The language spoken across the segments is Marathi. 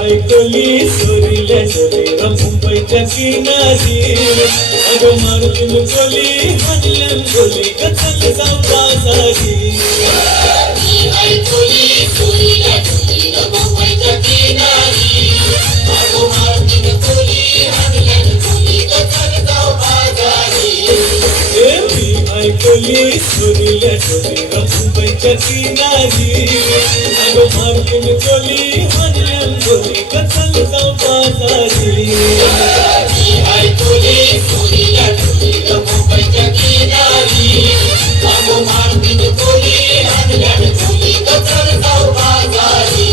ऐकली सोरील्या डोलेरा मुंबईच्या किनारी अगं मारून बोली म्हणलं बोली कचल जाऊ बाजारी ऐकली सोरील्या डोलेरा मुंबईच्या किनारी अगं मारून बोली म्हणलं बोली कचल जाऊ बाजारी ऐकली सोरील्या डोलेरा मुंबईच्या किनारी अगं मारून बोली म्हणलं बोली कचल जाऊ बाजारी ऐकली सोरील्या डोलेरा मुंबईच्या किनारी अगं मारून बोली म्हणलं बोली कचल जाऊ बाजारी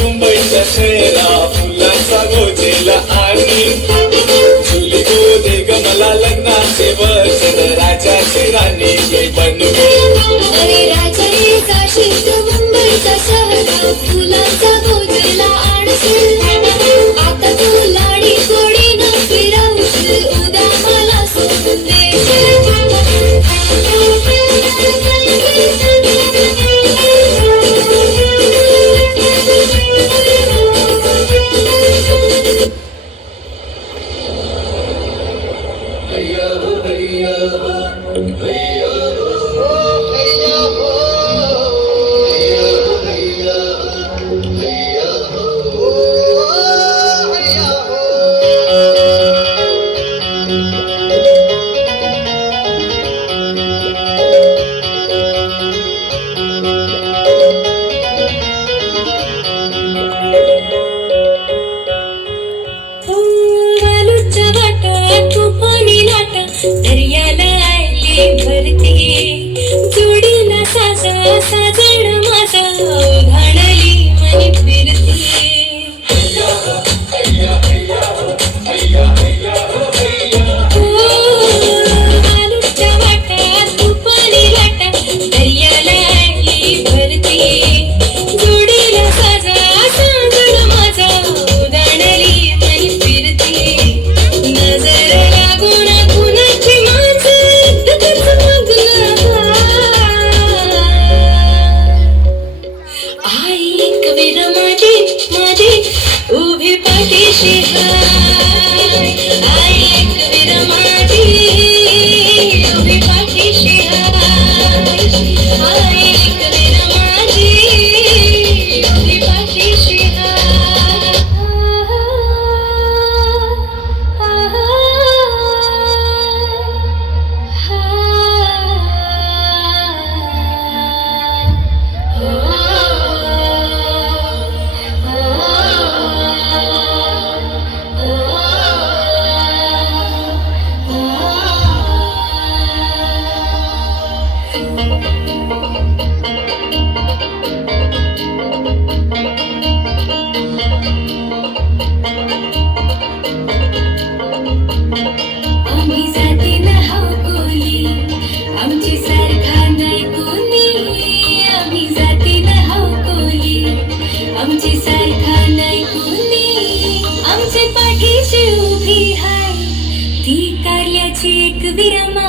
मुंबईच्या शहरा फुलांचा गोजेला आणि चुली गोदे ग मला लग्नाचे वचन राजाची राणी मी बनवे अरे राजा रे काशी तू मुंबईचा शहरा फुलांचा गोजेला आणशील आता तू लाडी गोडी न फिरवशील उद्या मला सोडून देशील दर्याला आली भरती जोडीला साजा साजण माझा घाणली मनी फिरती आलूच्या वाटा तुपानी लाटा दर्याला आली भरती जोडीला साजा साजण माझा घाणली मनी फिरती नजर लागून उभी पाठीशी हाय ऐक वीर माझी उभी पाठीशी हाय ऐक वीर माझी उभी पाठीशी आम्ही जाती न हाव कोली आमची सारखा नाही कोणी आम्ही जाती न हाव कोली आमची सारखा नाही कोणी आमचे पाठीशी उभी हाय ती कार्याची एक विरमा